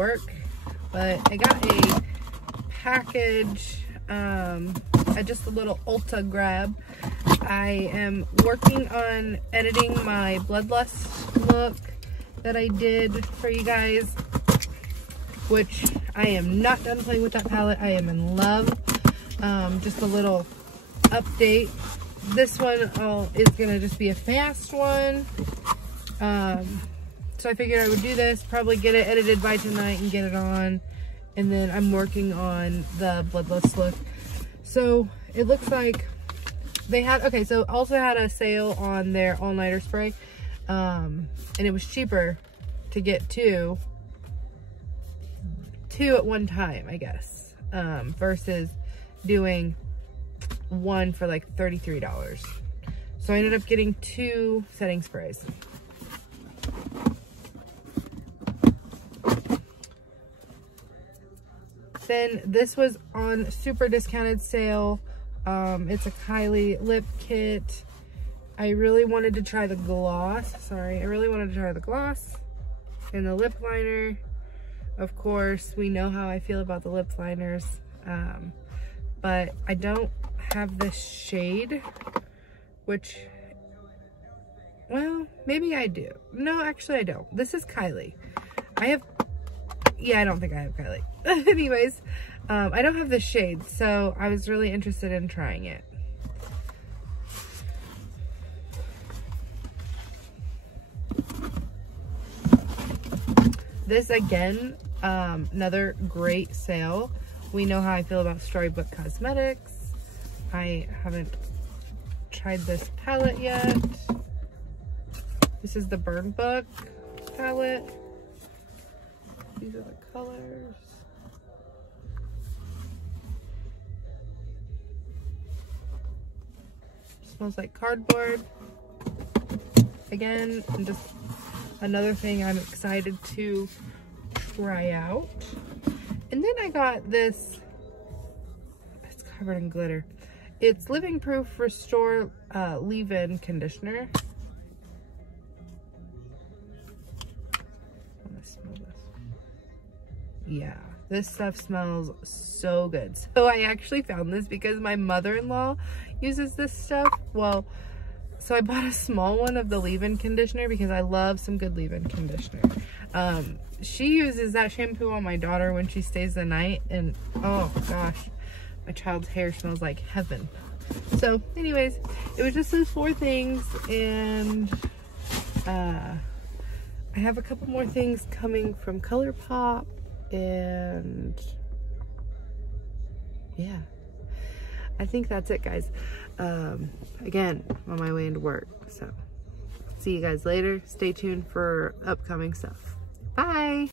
work, but I got a package, just a little Ulta grab. I am working on editing my bloodlust look that I did for you guys, which I am not done playing with that palette. I am in love. Just a little update. This one is gonna just be a fast one. So I figured I would do this, probably get it edited by tonight and get it on. And then I'm working on the bloodlust look. So it looks like they had, okay, so also had a sale on their all-nighter spray. And it was cheaper to get two at one time, I guess, versus doing one for like $33. So I ended up getting 2 setting sprays. Then this was on super discounted sale. It's a Kylie lip kit. I really wanted to try the gloss. I really wanted to try the gloss and the lip liner. Of course, we know how I feel about the lip liners. But I don't have this shade, which, well, maybe I do. No, actually I don't. This is Kylie. I don't think I have Kylie. Anyways, I don't have this shade, so I was really interested in trying it. This again, another great sale. We know how I feel about Storybook Cosmetics. I haven't tried this palette yet. This is the Burn Book palette. These are the colors. Smells like cardboard. Again, and just another thing I'm excited to try out. And then I got this, it's covered in glitter. It's Living Proof Restore Leave-In Conditioner. I'm gonna smell this. Yeah, this stuff smells so good. So I actually found this because my mother-in-law uses this stuff. Well, so I bought a small one of the leave-in conditioner because I love some good leave-in conditioner. She uses that shampoo on my daughter when she stays the night, and oh gosh, my child's hair smells like heaven. So anyways, it was just those 4 things, and I have a couple more things coming from ColourPop, and yeah, I think that's it, guys. Again, I'm on my way into work, so see you guys later. Stay tuned for upcoming stuff. Bye.